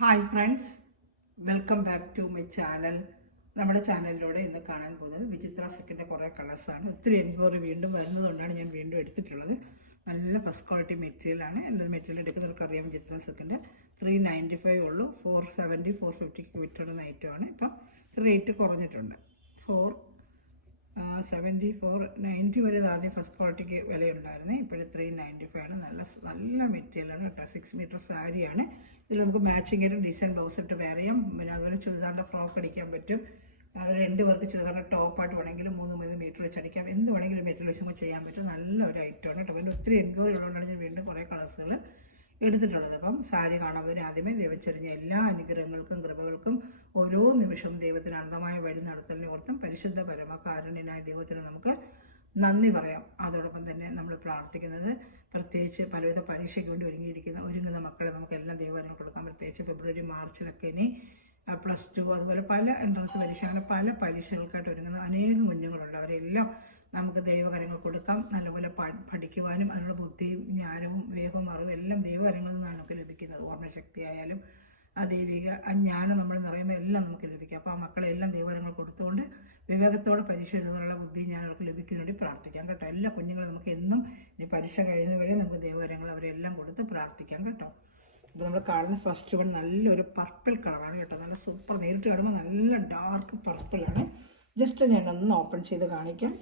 Hi friends, welcome back to my channel. നമ്മുടെ ചാനലിലൂടെ ഇന്ന് കാണാൻ പോകുന്നത് വിചിത്ര സിൽക്കിൻ്റെ കുറേ കളേഴ്സാണ്. ഒത്തിരി എൻക്വയറി വീണ്ടും വരുന്നതുകൊണ്ടാണ് ഞാൻ വീണ്ടും എടുത്തിട്ടുള്ളത്. നല്ല ഫസ്റ്റ് ക്വാളിറ്റി മെറ്റീരിയലാണ്. എൻ്റെ മെറ്റീരിയൽ എടുക്കുന്നവർക്ക് അറിയാം. വിചിത്ര സിൽക്കിൻ്റെ 395 ഉള്ളൂ. 470 450 വിറ്റുന്ന ഐറ്റമാണ്. ഇപ്പം ഇത്ര റേറ്റ് കുറഞ്ഞിട്ടുണ്ട്. 470 490 വരെ ആദ്യം ഫസ്റ്റ് ക്വാളിറ്റിക്ക് വിലയുണ്ടായിരുന്നു. ഇപ്പോഴും 395 ആണ്. നല്ല മെറ്റീരിയലാണ് കേട്ടോ. 6 മീറ്റർ സാരിയാണ്. ഇതിൽ നമുക്ക് മാച്ചിങ് ആയിട്ട് ഡിസൈൻ ബ്ലൗസ് ഇട്ട് വെയർ ചെയ്യാം. പിന്നെ അതുപോലെ ചുരിദാറിൻ്റെ ഫ്രോക്ക് അടിക്കാൻ പറ്റും. അത് 2 പേർക്ക് ചുരിദാറിൻ്റെ ടോപ്പായിട്ട് വേണമെങ്കിലും 3 മീറ്റർ വെച്ച് അടിക്കാം. എന്ത് വേണമെങ്കിലും മെറ്റീരിയൽ വെച്ച് നമുക്ക് ചെയ്യാൻ പറ്റും. നല്ലൊരു ഐറ്റമാണ് കേട്ടോ. പിന്നെ ഒത്തിരി എൻക്വയറി ഉള്ളതുകൊണ്ടാണ് ഞാൻ വീണ്ടും കുറേ കളേഴ്സുകൾ എടുത്തിട്ടുള്ളത്. അപ്പം സാരി കാണുന്നതിന് ആദ്യമേ ദൈവച്ചൊരിഞ്ഞ എല്ലാ അനുഗ്രഹങ്ങൾക്കും കൃപകൾക്കും ഓരോ നിമിഷവും ദൈവത്തിന് അനന്തമായ വഴി നടത്തലിനെ ഓർത്തും പരിശുദ്ധ പരമകാരുണ്യനായ ദൈവത്തിന് നമുക്ക് നന്ദി പറയാം. അതോടൊപ്പം തന്നെ നമ്മൾ പ്രാർത്ഥിക്കുന്നത് പ്രത്യേകിച്ച് പലവിധ പരീക്ഷയ്ക്ക് വേണ്ടി ഒരുങ്ങുന്ന മക്കളെ നമുക്കെല്ലാം ദൈവങ്ങൾ കൊടുക്കാം. പ്രത്യേകിച്ച് ഫെബ്രുവരി മാർച്ചിലൊക്കെ ഇനി +2 അതുപോലെ പല എൻട്രൻസ് പരീക്ഷ അങ്ങനെ പല പരീക്ഷകൾക്കായിട്ട് ഒരുങ്ങുന്ന അനേകം കുഞ്ഞുങ്ങളുണ്ട്. അവരെല്ലാം നമുക്ക് ദൈവകരങ്ങൾ കൊടുക്കാം. നല്ലപോലെ പഠിക്കുവാനും അതിനുള്ള ബുദ്ധിയും ജ്ഞാനവും വേഗവും അറിവും എല്ലാം ദൈവകരങ്ങളിൽ നിന്നാണ് നമുക്ക് ലഭിക്കുന്നത്. ഓർമ്മശക്തി ആയാലും ആ ദൈവിക ജ്ഞാനം നമ്മൾ നിറയുമ്പോൾ എല്ലാം നമുക്ക് ലഭിക്കും. അപ്പോൾ ആ മക്കളെല്ലാം ദൈവകരങ്ങൾ കൊടുത്തുകൊണ്ട് വിവേകത്തോടെ പരീക്ഷ എഴുതാനുള്ള ബുദ്ധി ഞാനവർക്ക് ലഭിക്കുന്നതിന് വേണ്ടി പ്രാർത്ഥിക്കാം കേട്ടോ. എല്ലാ കുഞ്ഞുങ്ങളും നമുക്ക് എന്നും ഇനി പരീക്ഷ കഴിയുന്നവരെ നമുക്ക് ദൈവകരങ്ങൾ അവരെല്ലാം കൊടുത്ത് പ്രാർത്ഥിക്കാം കേട്ടോ. അപ്പോൾ നമ്മൾ കാണുന്ന ഫസ്റ്റ് വൺ നല്ലൊരു പർപ്പിൾ കളറാണ് കേട്ടോ. നല്ല സൂപ്പർ, നേരിട്ട് കാണുമ്പോൾ നല്ല ഡാർക്ക് പർപ്പിളാണ്. ജസ്റ്റ് ഞാനൊന്ന് ഓപ്പൺ ചെയ്ത് കാണിക്കാം.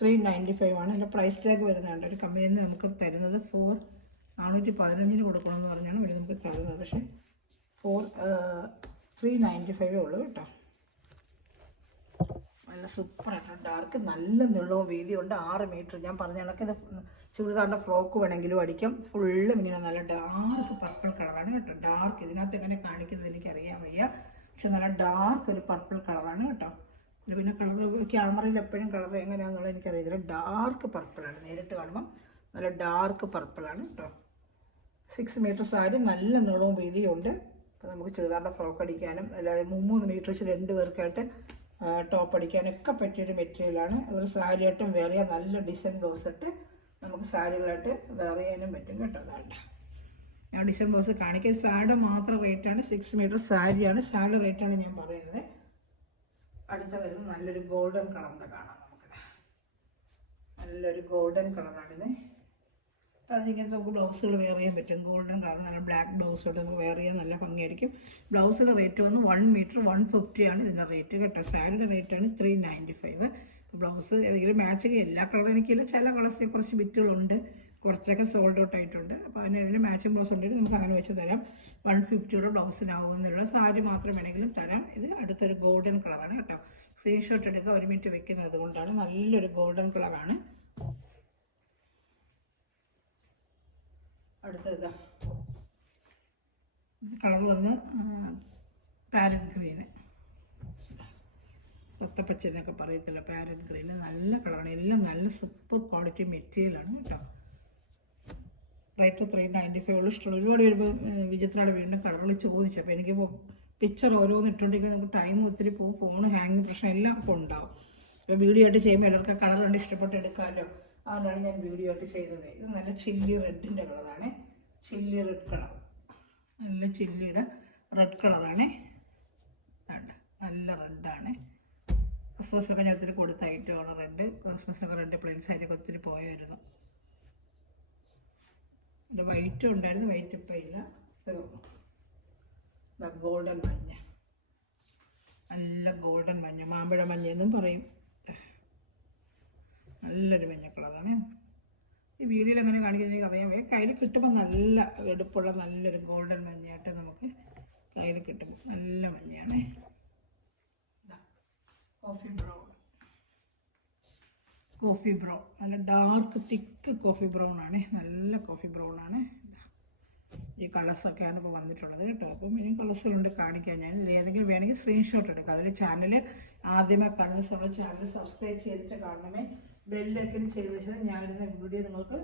395 ആണ്. എൻ്റെ പ്രൈസ് ടാഗ് വരുന്നുണ്ട്. ഒരു കമ്പനിയിൽ നിന്ന് നമുക്ക് തരുന്നത് 415 കൊടുക്കണമെന്ന് പറഞ്ഞാണ് ഇവർ നമുക്ക് തരുന്നത്. പക്ഷേ 395 ഉള്ളൂ കേട്ടോ. നല്ല സൂപ്പറായിട്ടുണ്ട്. ഡാർക്ക് നല്ല നീളവും വീതിയുണ്ട്. 6 മീറ്റർ. ഞാൻ പറഞ്ഞ കണക്ക് ഇത് ചുരിദാറിൻ്റെ ഫ്രോക്ക് വേണമെങ്കിലും അടിക്കാം. ഫുള്ളും ഇങ്ങനെ നല്ല ഡാർക്ക് പർപ്പിൾ കളറാണ് കേട്ടോ. ഡാർക്ക് ഇതിനകത്ത് എങ്ങനെ കാണിക്കുന്നത് എനിക്കറിയാൻ വയ്യ. പക്ഷെ നല്ല ഡാർക്ക് ഒരു പർപ്പിൾ കളറാണ് കേട്ടോ. പിന്നെ കളർ ക്യാമറയിൽ എപ്പോഴും കളർ എങ്ങനെയാണെന്നുള്ളത് എനിക്കറിയത്തില്ല. ഡാർക്ക് പർപ്പിളാണ്. നേരിട്ട് കാണുമ്പം നല്ല ഡാർക്ക് പർപ്പിളാണ് കേട്ടോ. 6 മീറ്റർ സാരി, നല്ല നീളവും വീതിയും ഉണ്ട്. അപ്പോൾ നമുക്ക് ചുരിദാറിൻ്റെ ഫ്രോക്ക് അടിക്കാനും അല്ലാതെ 3 മീറ്റർ വെച്ച് 2 പേർക്കായിട്ട് ടോപ്പ് അടിക്കാനൊക്കെ പറ്റിയൊരു മെറ്റീരിയലാണ്. ഒരു സാരിയായിട്ടും വെയർ ചെയ്യാൻ നല്ല ഡിസൈൻ ബ്ലൗസ് ഇട്ട് നമുക്ക് സാരികളായിട്ട് വെയർ ചെയ്യാനും പറ്റും കേട്ടോ. വേണ്ട ഞാൻ ഡിസൈൻ ബ്ലൗസ് കാണിക്കുക. സാരിയുടെ മാത്രം റേറ്റാണ്. 6 മീറ്റർ സാരിയാണ്. സാരിയുടെ റേറ്റാണ് ഞാൻ പറയുന്നത്. അടുത്ത വരുന്നത് നല്ലൊരു ഗോൾഡൻ കളറിൻ്റെ കാണാം നമുക്ക്. നല്ലൊരു ഗോൾഡൻ കളറാണിത്. അപ്പോൾ അതിനിങ്ങനത്തെ നമുക്ക് ബ്ലൗസുകൾ വെയർ ചെയ്യാൻ പറ്റും. ഗോൾഡൻ കളർ നല്ല ബ്ലാക്ക് ബ്ലൗസോട്ട് നമുക്ക് വെയർ ചെയ്യാൻ നല്ല ഭംഗിയായിരിക്കും. ബ്ലൗസിൻ്റെ റേറ്റ് വന്ന് 1 മീറ്റർ 150 ആണ് ഇതിൻ്റെ റേറ്റ് കേട്ടോ. സാരിയുടെ റേറ്റാണ് 395. ബ്ലൗസ് ഏതെങ്കിലും മാച്ചിങ് എല്ലാ കളറും എനിക്കില്ല. ചില കളേഴ്സിൽ കുറച്ച് ബിറ്റുകളുണ്ട്, കുറച്ചൊക്കെ സോൾഡ് ഔട്ട് ആയിട്ടുണ്ട്. അപ്പോൾ അതിന് മാച്ചിങ് ബ്ലൗസ് ഉണ്ടെങ്കിൽ നമുക്ക് അങ്ങനെ വെച്ച് തരാം. 150 ബ്ലൗസിനാവുന്നുള്ള സാരി മാത്രം വേണമെങ്കിലും തരാം. ഇത് അടുത്തൊരു ഗോൾഡൻ കളറാണ് കേട്ടോ. സ്ക്രീൻഷോട്ട് എടുക്കുക. 1 മിനിറ്റ് വെക്കുന്നത് കൊണ്ടാണ്. നല്ലൊരു ഗോൾഡൻ കളറാണ്. അടുത്തത് കളർ വന്ന് പാരറ്റ് ഗ്രീന്, രക്തപ്പച്ച എന്നൊക്കെ പറയത്തില്ല, പാരറ്റ് ഗ്രീന് നല്ല കളറാണ്. എല്ലാം നല്ല സൂപ്പർ ക്വാളിറ്റി മെറ്റീരിയലാണ് കേട്ടോ. റേറ്റ് 395 ഉള്ളൂ. ഇഷ്ടമുള്ള ഒരുപാട് വരുമ്പോൾ വിചിത്രയുടെ വീണ്ടും കളറുകൾ ചോദിച്ചു. അപ്പോൾ എനിക്കിപ്പോൾ പിക്ചർ ഓരോന്ന് ഇട്ടുകൊണ്ടെങ്കിൽ നമുക്ക് ടൈം ഒത്തിരി പോകും. ഫോണ് ഹാങ് പ്രശ്നം എല്ലാം ഇപ്പോൾ ഉണ്ടാവും. അപ്പോൾ വീഡിയോ ആയിട്ട് ചെയ്യുമ്പോൾ എല്ലാവർക്കും കളർ കണ്ട് ഇഷ്ടപ്പെട്ട് എടുക്കാമല്ലോ. അതുകൊണ്ടാണ് ഞാൻ വീഡിയോ ആയിട്ട് ചെയ്തത്. ഇത് നല്ല ചില്ലി റെഡിൻ്റെ കളറാണ്. ചില്ലി റെഡ് കളർ, നല്ല ചില്ലിയുടെ റെഡ് കളറാണ്. നല്ല റെഡാണ്. ക്രിസ്മസിനൊക്കെ ഞാൻ ഒത്തിരി കൊടുത്ത ഐറ്റമാണ് റെഡ്. ക്രിസ്മസിനൊക്കെ റെഡ് പ്ലെയിൻ സാരിയൊക്കെ ഒത്തിരി പോയായിരുന്നു. ഇത് വൈറ്റും ഉണ്ടായിരുന്നു. വൈറ്റ് ഇപ്പം ഇല്ല. ഗോൾഡൻ മഞ്ഞ, നല്ല ഗോൾഡൻ മഞ്ഞ, മാമ്പഴ മഞ്ഞ എന്നും പറയും. നല്ലൊരു മഞ്ഞ കളറാണ്. ഈ വീഡിയോയിൽ അങ്ങനെ കാണിക്കുന്നത് എനിക്ക് അറിയാൻ വയ്യ. കയ്യിൽ കിട്ടുമ്പോൾ നല്ല എടുപ്പുള്ള നല്ലൊരു ഗോൾഡൻ മഞ്ഞയായിട്ട് നമുക്ക് കയ്യിൽ കിട്ടും. നല്ല മഞ്ഞയാണ്. കോഫി ബ്രൗൺ നല്ല ഡാർക്ക് തിക്ക് കോഫി ബ്രൗൺ ആണ്. നല്ല കോഫി ബ്രൗൺ ആണ്. ഈ കളേഴ്സൊക്കെയാണ് ഇപ്പോൾ വന്നിട്ടുള്ളത് കേട്ടോ. അപ്പം ഇനി കളേഴ്സുകളുണ്ട് കാണിക്കാൻ. ഞാൻ ഇതിൽ ഏതെങ്കിലും വേണമെങ്കിൽ സ്ക്രീൻഷോട്ട് എടുക്കാം. അതിൽ ചാനൽ ആദ്യമേ കാണുന്ന സമയം ചാനൽ സബ്സ്ക്രൈബ് ചെയ്തിട്ട് കാണണമേ. ബെല്ലൈക്കൻ ചെയ്ത് വെച്ചാൽ ഞാനിരുന്ന വീഡിയോ നിങ്ങൾക്ക്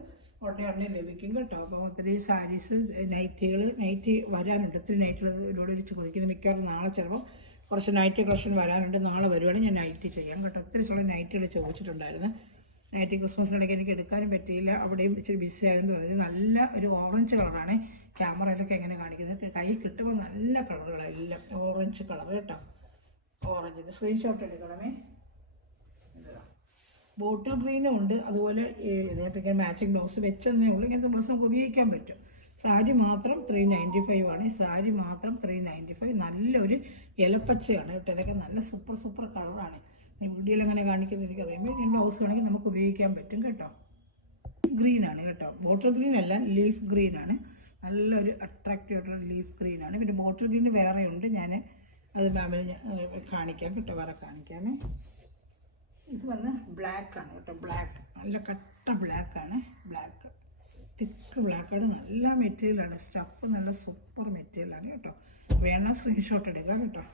ഉടനെ ലഭിക്കും കേട്ടോ. അപ്പോൾ ഒത്തിരി സാരീസ്, നൈറ്റി വരാനുണ്ട്. ഒത്തിരി നൈറ്റിലൂടെ ചോദിക്കുന്നത് മിക്കവാറും നാളെ ചിലപ്പോൾ കുറച്ച് നൈറ്റി കളക്ഷൻ വരാനുണ്ട്. നാളെ വരുവാണെങ്കിൽ ഞാൻ നൈറ്റി ചെയ്യാം കേട്ടോ. ഒത്തിരി സ്ഥലം നൈറ്റികൾ ചോദിച്ചിട്ടുണ്ടായിരുന്നു. നൈറ്റി ക്രിസ്മസിനിടയ്ക്ക് എനിക്ക് എടുക്കാനും പറ്റിയില്ല, അവിടെയും ഇച്ചിരി ബിസി ആയതെന്ന് തോന്നി. നല്ല ഒരു ഓറഞ്ച് കളറാണ് ക്യാമറയിലൊക്കെ എങ്ങനെ കാണിക്കുന്നത്. കൈ കിട്ടുമ്പോൾ നല്ല കളറുകളെല്ലാം ഓറഞ്ച് കളർ കേട്ടോ. ഓറഞ്ചിൻ്റെ സ്ക്രീൻഷോട്ട് എടുക്കണമേ. ബോട്ടിൽ ഗ്രീനും ഉണ്ട്, അതുപോലെ ഇതിനൊക്കെ മാച്ചിങ് ബ്ലൗസ് വെച്ചെന്നേ ഉള്ളൂ. ഇങ്ങനത്തെ ബ്ലൗസ് നമുക്ക് ഉപയോഗിക്കാൻ പറ്റും. സാരി മാത്രം 395 ആണ്. സാരി മാത്രം 395. നല്ലൊരു ഇലപ്പച്ചയാണ് കേട്ടോ. ഇതൊക്കെ നല്ല സൂപ്പർ കളറാണ്. ഈ വീഡിയോയിൽ അങ്ങനെ കാണിക്കുന്നത് എനിക്കറിയുമ്പോൾ ഈ ബ്ലൗസ് വേണമെങ്കിൽ നമുക്ക് ഉപയോഗിക്കാൻ പറ്റും കേട്ടോ. ഗ്രീനാണ് കേട്ടോ, ബോട്ടിൽ ഗ്രീൻ അല്ല, ലീഫ് ഗ്രീനാണ്. നല്ലൊരു അട്രാക്റ്റീവ് ആയിട്ടുള്ള ലീഫ് ഗ്രീനാണ്. പിന്നെ ബോട്ടിൽ ഗ്രീൻ വേറെ ഉണ്ട്, ഞാൻ അത് മാമിന് കാണിക്കാം കേട്ടോ, വേറെ കാണിക്കാമേ. ഇത് വന്ന് ബ്ലാക്കാണ് കേട്ടോ, ബ്ലാക്ക് നല്ല കട്ട ബ്ലാക്കാണ്. ബ്ലാക്ക് തിക്ക് ബ്ലാക്കാണ്, നല്ല മെറ്റീരിയലാണ്. സ്റ്റഫ് നല്ല സൂപ്പർ മെറ്റീരിയലാണ് കേട്ടോ. വേണം സ്ക്രീൻഷോട്ട് എടുക്കാം കേട്ടോ.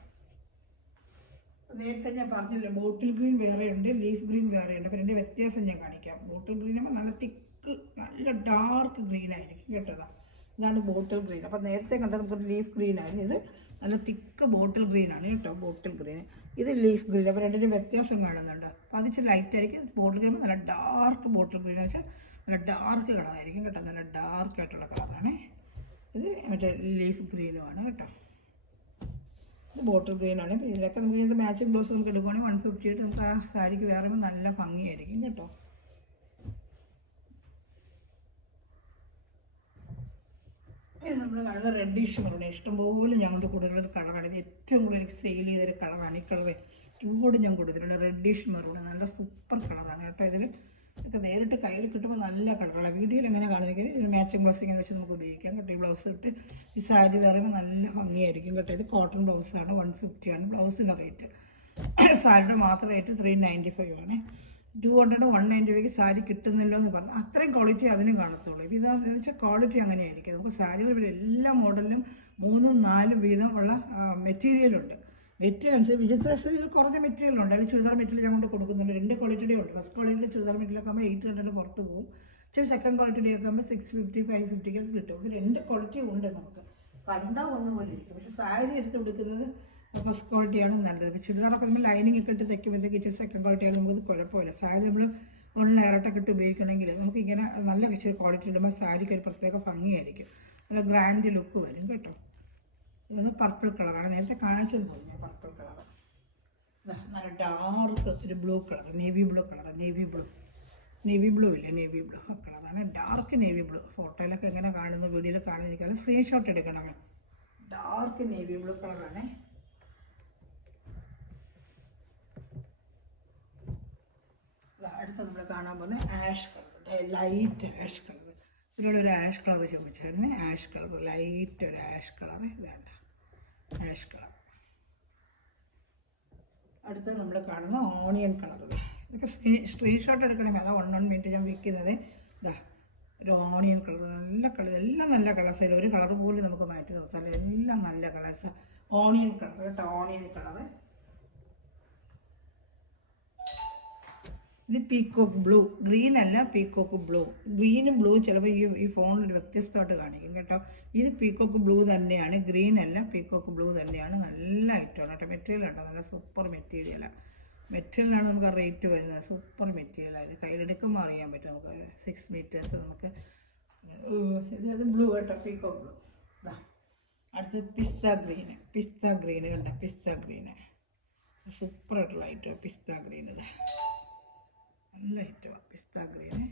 നേരത്തെ ഞാൻ പറഞ്ഞില്ല, ബോട്ടിൽ ഗ്രീൻ വേറെയുണ്ട്, ലീഫ് ഗ്രീൻ വേറെയുണ്ട്. അപ്പോൾ എൻ്റെ വ്യത്യാസം ഞാൻ കാണിക്കാം. ബോട്ടിൽ ഗ്രീൻ ആകുമ്പോൾ നല്ല തിക്ക് നല്ല ഡാർക്ക് ഗ്രീൻ ആയിരിക്കും കേട്ടോ. ഇതാണ് ബോട്ടിൽ ഗ്രീൻ. അപ്പോൾ നേരത്തെ കണ്ടത് നമുക്കൊരു ലീഫ് ഗ്രീൻ ആയിരുന്നു, ഇത് നല്ല തിക്ക് ബോട്ടിൽ ഗ്രീൻ ആണ് കേട്ടോ. ബോട്ടിൽ ഗ്രീൻ, ഇത് ലീഫ് ഗ്രീൻ. അപ്പോൾ രണ്ടിൻ്റെ വ്യത്യാസം കാണുന്നുണ്ട്. അപ്പോൾ അത് ഇച്ചിരി ലൈറ്റ് ആയിരിക്കും. ബോട്ടിൽ ഗ്രീൻ നല്ല ഡാർക്ക് ബോട്ടിൽ ഗ്രീൻ എന്ന് വെച്ചാൽ നല്ല ഡാർക്ക് കളറായിരിക്കും കേട്ടോ. നല്ല ഡാർക്കായിട്ടുള്ള കളറാണ്. ഇത് മറ്റേ ലീഫ് ഗ്രീനുമാണ് കേട്ടോ. ഇത് ബോട്ടിൽ ഗ്രീനാണ്. ഇതിലൊക്കെ നമുക്ക് ഇത് മാച്ചിങ് ബ്ലൗസ് നമുക്ക് എടുക്കുകയാണെങ്കിൽ 150 ആയിട്ട് നമുക്ക് ആ സാരിക്ക് വേറെ നല്ല ഭംഗിയായിരിക്കും കേട്ടോ. ഇത് നമ്മൾ കാണുന്ന റെഡിഷ് മെറൂൺ, ഇഷ്ടംപോലെ ഞങ്ങളുടെ കൂടുതലുള്ള കളറാണ്. ഇത് ഏറ്റവും കൂടുതൽ എനിക്ക് സെയിൽ ചെയ്തൊരു കളറാണ്. ഈ കളർ ഒരുപാട് ഞാൻ കൊടുത്തിട്ടുണ്ട്. റെഡിഷ് മെറൂൺ നല്ല സൂപ്പർ കളറാണ് കേട്ടോ. ഇതിൽ ഒക്കെ നേരിട്ട് കയ്യിൽ കിട്ടുമ്പോൾ നല്ല കളറാണ്. വീഡിയോയിൽ എങ്ങനെ കാണുന്നെങ്കിൽ ഇതിന് മാച്ചിങ് ബ്ലൗസ് ഇങ്ങനെ വെച്ച് നമുക്ക് ഉപയോഗിക്കാം കേട്ടോ. ഈ ബ്ലൗസ് ഇട്ട് ഈ സാരി പറയുമ്പോൾ നല്ല ഭംഗിയായിരിക്കും കേട്ടോ. ഇത് കോട്ടൺ ബ്ലൗസാണ്, 150 ആണ് ബ്ലൗസിൻ്റെ റേറ്റ്. സാരിയുടെ മാത്രം റേറ്റ് 395 ആണ്. 200 195 സാരി കിട്ടുന്നില്ലോ എന്ന് പറഞ്ഞു. അത്രയും ക്വാളിറ്റി അതിന് കാണത്തുള്ളൂ. ഇപ്പോൾ ഇതാണെന്ന് വെച്ചാൽ ക്വാളിറ്റി അങ്ങനെയായിരിക്കും. നമുക്ക് സാരികൾ ഇവിടെ എല്ലാ മോഡലിലും 3-4 വീതം ഉള്ള മെറ്റീരിയലുണ്ട്. മെറ്റീരിയൽ അനുസരിച്ച് വിചിത്ര ഇതിൽ കുറഞ്ഞ മെറ്റീരിയലുണ്ട്. അതിൽ ചുരിദാർ മെറ്റീരിയൽ ഞാൻ കൊണ്ട് കൊടുക്കുന്നുണ്ട്. 2 ക്വാളിറ്റിയുടെ ഉണ്ട്. ഫസ്റ്റ് ക്വാളിറ്റിയുടെ ചുരിദാർ മെറ്റീരിയലൊക്കെ ആകുമ്പോൾ 800 പുറത്ത് പോകും. ഇച്ചിരി സെക്കൻഡ് ക്വാളിറ്റിയുടെ ഒക്കെ ആകുമ്പോൾ 650 550 ഒക്കെ കിട്ടും. 2 ക്വാളിറ്റി ഉണ്ട് നമുക്ക്. കണ്ടാൽ ഒന്നുപോലെ ഇരിക്കും, പക്ഷേ സാരി എടുത്ത് കൊടുക്കുന്നത് ഫസ്റ്റ് ക്വാളിറ്റിയാണ് നല്ലത്. ഇപ്പോൾ ചുരിദാറൊക്കെ നമ്മൾ ലൈനിങ് ഒക്കെ ഇട്ട് തയ്ക്കുമ്പോഴത്തേക്ക് ഇച്ചിരി സെക്കൻഡ് ക്വാളിറ്റിയാണ് നമുക്ക് കുഴപ്പമില്ല. സാരി നമ്മൾ 1 ലെയറൊക്കെ ഇട്ട് ഉപയോഗിക്കണമെങ്കിൽ നമുക്കിങ്ങനെ നല്ല ഇച്ചിരി ക്വാളിറ്റി ഇടുമ്പോൾ സാരിക്ക് ഒരു പ്രത്യേക ഭംഗിയായിരിക്കും. നല്ല ഗ്രാൻഡ് ലുക്ക് വരും കേട്ടോ. ഇതൊന്ന് പർപ്പിൾ കളറാണ്, നേരത്തെ കാണിച്ചെന്ന് തോന്നുന്നു. പർപ്പിൾ കളർ നല്ല ഡാർക്ക് ഒരു blue colour, navy blue colour. Navy blue ഇല്ല, നേവി ബ്ലൂ കളറാണ്. Dark navy blue. ഫോട്ടോയിലൊക്കെ എങ്ങനെ കാണുന്നു, വീഡിയോയിൽ കാണുന്നിരിക്കാതെ സ്ക്രീൻഷോട്ട് എടുക്കണം. ഡാർക്ക് നേവി ബ്ലൂ കളറാണ്. അടുത്ത നമ്മൾ കാണാൻ പോകുന്നത് ash colour, light ash colour. ഇതിനോടൊരു ആഷ് കളർ ചോദിച്ചായിരുന്നു. ആഷ് കളർ, ലൈറ്റ് ഒരു ആഷ് കളർ. വേണ്ട ആഷ് കളർ. അടുത്തത് നമ്മൾ കാണുന്ന ഓണിയൻ കളർ. ഇതൊക്കെ സ്ക്രീൻഷോട്ട് എടുക്കണമേ, അതാ 1 മിനിറ്റ് ഞാൻ വിൽക്കുന്നത്. ഇതാ ഒരു ഓണിയൻ കളർ, നല്ല കളർ. എല്ലാം നല്ല കളേഴ്സ്, ഒരു കളർ പോലും നമുക്ക് മാറ്റി നിർത്താം. എല്ലാം നല്ല കളേഴ്സ്. ഓണിയൻ കളർ കേട്ടോ, ഓണിയൻ കളർ. ഇത് പീക്കോക്ക് ബ്ലൂ, ഗ്രീൻ അല്ല, പീക്കോക്ക് ബ്ലൂ. ഗ്രീനും ബ്ലൂവും ചിലപ്പോൾ ഈ ഫോണിൽ വ്യത്യസ്തമായിട്ട് കാണിക്കും കേട്ടോ. ഇത് പീക്കോക്ക് ബ്ലൂ തന്നെയാണ്, ഗ്രീൻ അല്ല, പീക്കോക്ക് ബ്ലൂ തന്നെയാണ്. നല്ല ഐറ്റമാണ് കേട്ടോ. മെറ്റീരിയൽ കേട്ടോ, നല്ല സൂപ്പർ മെറ്റീരിയലാണ്. മെറ്റീരിയലാണ് നമുക്ക് ആ റേറ്റ് വരുന്നത്. സൂപ്പർ മെറ്റീരിയലാണ്. ഇത് കയ്യിലെടുക്കുമ്പോൾ അറിയാൻ പറ്റും നമുക്ക്. 6 മീറ്റേഴ്സ് നമുക്ക്. ഇത് ബ്ലൂ കേട്ടോ, പീക്കോക്ക് ബ്ലൂ. അടുത്തത് പിസ്ത ഗ്രീൻ കണ്ടോ, പിസ്ത ഗ്രീന് സൂപ്പറായിട്ടുള്ള ഐറ്റമാണ്. പിസ്ത ഗ്രീൻ ഇത് നല്ല ഐറ്റമാണ്, പിസ്ത ഗ്രീന്.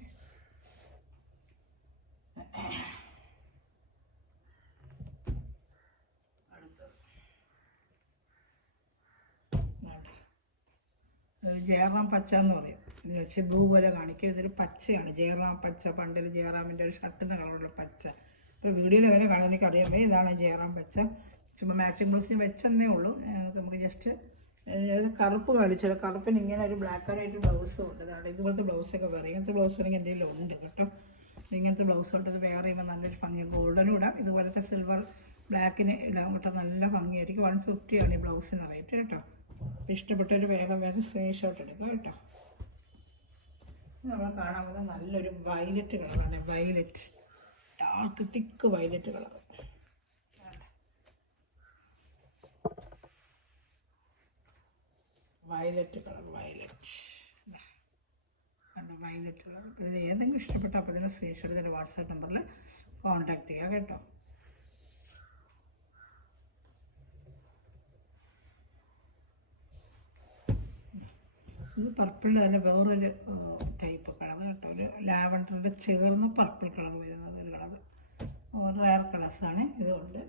ജയറാം പച്ച എന്ന് പറയും. ഇത് വെച്ച് ബ്ലൂ പോലെ കാണിക്കും. ഇതൊരു പച്ചയാണ്, ജയറാം പച്ച. പണ്ടിൽ ജയറാമിൻ്റെ ഒരു ഷർട്ടിൻ്റെ കളറുള്ള പച്ച. ഇപ്പോൾ വീഡിയോയിൽ എങ്ങനെ കാണാൻ എനിക്കറിയാമേ. ഇതാണ് ജയറാം പച്ച. ചുമ്മാ മാച്ചിങ് ബ്ലൗസിന് വെച്ചെന്നേ ഉള്ളൂ. നമുക്ക് ജസ്റ്റ് കറുപ്പ് കളിച്ചാൽ കറുപ്പിന് ഇങ്ങനെ ഒരു ബ്ലാക്ക് ആൻഡ് വൈറ്റ് ബ്ലൗസും ഉണ്ട്. അതാണ് ഇതുപോലത്തെ ബ്ലൗസൊക്കെ വേറെ. ഇങ്ങനത്തെ ബ്ലൗസ് വേണമെങ്കിൽ എന്തെങ്കിലും ഉണ്ട് കേട്ടോ. ഇങ്ങനത്തെ ബ്ലൗസ് തൊട്ടത് വേറെ ചെയ്യുമ്പോൾ നല്ലൊരു ഭംഗി. ഗോൾഡനും ഇടാം, ഇതുപോലത്തെ സിൽവർ ബ്ലാക്കിന് ഇടാൻ കേട്ടോ. നല്ല ഭംഗിയായിരിക്കും. 150 ആണ് ഈ ബ്ലൗസിന് റേറ്റ് കേട്ടോ. ഇഷ്ടപ്പെട്ടൊരു വേഗം സ്ക്രീൻഷോട്ട് എടുക്കുക കേട്ടോ. നമ്മൾ കാണാൻ പോകുന്നത് നല്ലൊരു വയലറ്റ് കളറാണ്. Violet, dark thick violet colour. Violet colour, violet violet colour. ഇതിൽ ഏതെങ്കിലും ഇഷ്ടപ്പെട്ടാൽ അപ്പോൾ ഇതിന് സ്ക്രീൻഷോട്ട് ഇതിൻ്റെ വാട്സാപ്പ് നമ്പറിൽ കോൺടാക്ട് ചെയ്യുക കേട്ടോ. ഇത് പർപ്പിളിൽ തന്നെ വേറൊരു ടൈപ്പ് കളർ കേട്ടോ, ഒരു ലാവൻഡറിൻ്റെ ചേർന്ന് പർപ്പിൾ കളർ വരുന്നത് ഒരു കളർ, റയർ കളേഴ്സാണ് ഇതുകൊണ്ട്.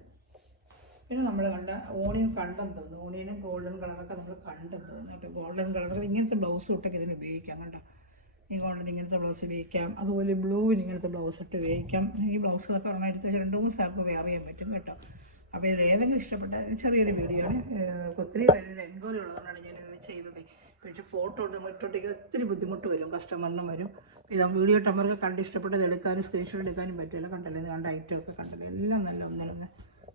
പിന്നെ നമ്മൾ കണ്ട ഓണിയൻ കണ്ടെന്ന് തോന്നുന്നു, ഓണിയനും ഗോൾഡൻ കളറൊക്കെ നമ്മൾ കണ്ടെന്ന് തോന്നുന്നു കേട്ടോ. ഗോൾഡൻ കളർ ഇങ്ങനത്തെ ബ്ലൗസ് ഇട്ടൊക്കെ ഇതിന് ഉപയോഗിക്കാം കേട്ടോ. ഈ ഗോൾഡൻ ഇങ്ങനത്തെ ബ്ലൗസ് ഉപയോഗിക്കാം, അതുപോലെ ബ്ലൂവിന് ഇങ്ങനത്തെ ബ്ലൗസ് ഇട്ട് ഉപയോഗിക്കാം. ഈ ബ്ലൗസുകളൊക്കെ ഒരെണ്ണം എടുത്ത് 2-3 സാർക്ക് വെയർ ചെയ്യാൻ പറ്റും കേട്ടോ. അപ്പോൾ ഇതിൽ ഏതെങ്കിലും ഇഷ്ടപ്പെട്ട ചെറിയൊരു വീഡിയോ ആണ്. ഒത്തിരി വലിയ എൻക്വയറി ഉള്ളതുകൊണ്ടാണ് ഞാനിത് ചെയ്തത്. പക്ഷേ ഫോട്ടോ ഇട്ടോട്ടേക്ക് ഒത്തിരി ബുദ്ധിമുട്ട് വരും, കസ്റ്റമറിനും വരും. ഇത് വീഡിയോ ഇട്ടവർക്ക് കണ്ട് ഇഷ്ടപ്പെട്ടത് എടുക്കാനും സ്ക്രീൻഷോട്ട് എടുക്കാനും പറ്റില്ല. കണ്ടല്ലേ, ഇത് കണ്ട ഐറ്റമൊക്കെ കണ്ടല്ലേ, എല്ലാം നല്ല ഒന്നിനൊന്ന്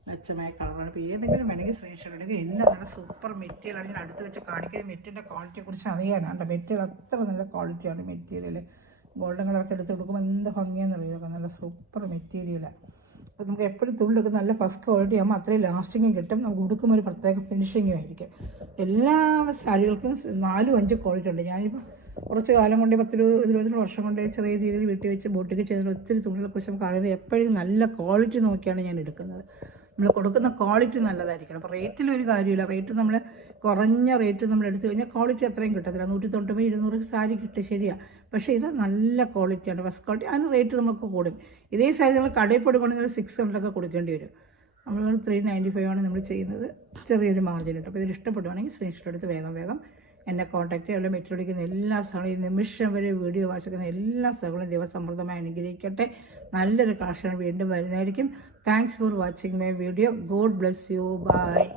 മെച്ചമായ കളറാണ്. ഇപ്പോൾ ഏതെങ്കിലും വേണമെങ്കിൽ സ്ക്രീൻഷോട്ട് എടുക്കുക. എല്ലാം നല്ല സൂപ്പർ മെറ്റീരിയലാണ്. ഞാൻ അടുത്ത് വെച്ച് കാണിക്കുന്നത് മെറ്റീരിയലിൻ്റെ ക്വാളിറ്റിയെക്കുറിച്ച് അറിയാനാണ്. മെറ്റീരിയൽ അത്ര നല്ല ക്വാളിറ്റിയാണ്. മെറ്റീരിയൽ ഗോൾഡൻ കളറൊക്കെ എടുത്ത് കൊടുക്കുമ്പോൾ എന്ത് ഭംഗിയാണെന്ന് അറിയുക, നല്ല സൂപ്പർ മെറ്റീരിയലാണ്. അപ്പോൾ നമുക്ക് എപ്പോഴും തുണിയെടുക്കുന്ന നല്ല ഫസ്റ്റ് ക്വാളിറ്റി ആകുമ്പോൾ അത്രയും ലാസ്റ്റിങ്ങും കിട്ടും. നമുക്ക് ഉടുക്കുമ്പോൾ ഒരു പ്രത്യേക ഫിനിഷിങ്ങും ആയിരിക്കും. എല്ലാ സാരികൾക്കും 4-5 ക്വാളിറ്റി ഉണ്ട്. ഞാനിപ്പോൾ കുറച്ച് കാലം കൊണ്ട് 10-20 വർഷം കൊണ്ട് ചെറിയ രീതിയിൽ വീട്ടിൽ വെച്ച് ബോട്ടിക്ക് ചെയ്തിട്ട് ഒത്തിരി തുണികളെക്കുറിച്ച് നമുക്ക് അറിയുന്നത് എപ്പോഴും നല്ല ക്വാളിറ്റി നോക്കിയാണ് ഞാൻ എടുക്കുന്നത്. നമ്മൾ കൊടുക്കുന്ന ക്വാളിറ്റി നല്ലതായിരിക്കണം. അപ്പോൾ റേറ്റിലൊരു കാര്യമില്ല. റേറ്റ് നമ്മൾ കുറഞ്ഞ റേറ്റ് നമ്മൾ എടുത്തു കഴിഞ്ഞാൽ ക്വാളിറ്റി അത്രയും കിട്ടത്തില്ല. 190-200 സാരി കിട്ടും, ശരിയാണ്. പക്ഷേ ഇത് നല്ല ക്വാളിറ്റിയാണ്, ഫസ്റ്റ് ക്വാളിറ്റി. അതിന് റേറ്റ് നമുക്ക് കൂടും. ഇതേ സാരി നമ്മൾ കടയിൽ കൊടുക്കുകയാണെങ്കിൽ 600 കൊടുക്കേണ്ടി വരും. നമ്മൾ 395 ആണ് നമ്മൾ ചെയ്യുന്നത്, ചെറിയൊരു മാർജിൻ കിട്ടും. അപ്പോൾ ഇതിൽ ഇഷ്ടപ്പെടുവാണെങ്കിൽ സ്ക്രീൻഷോട്ട് എടുത്ത് വേഗം എന്നെ കോൺടാക്ട് ചെയ്യുക. മെറ്റീരിയൽ അടിക്കുന്ന എല്ലാ സ്ഥലവും ഈ നിമിഷം വരെ വീഡിയോ വായിക്കുന്ന എല്ലാ സ്ഥലങ്ങളും ദൈവസമൃദ്ധമായി അനുഗ്രഹിക്കട്ടെ. നല്ലൊരു കളക്ഷൻ വീണ്ടും വരുന്നതായിരിക്കും. Thanks for watching my video. God bless you. By.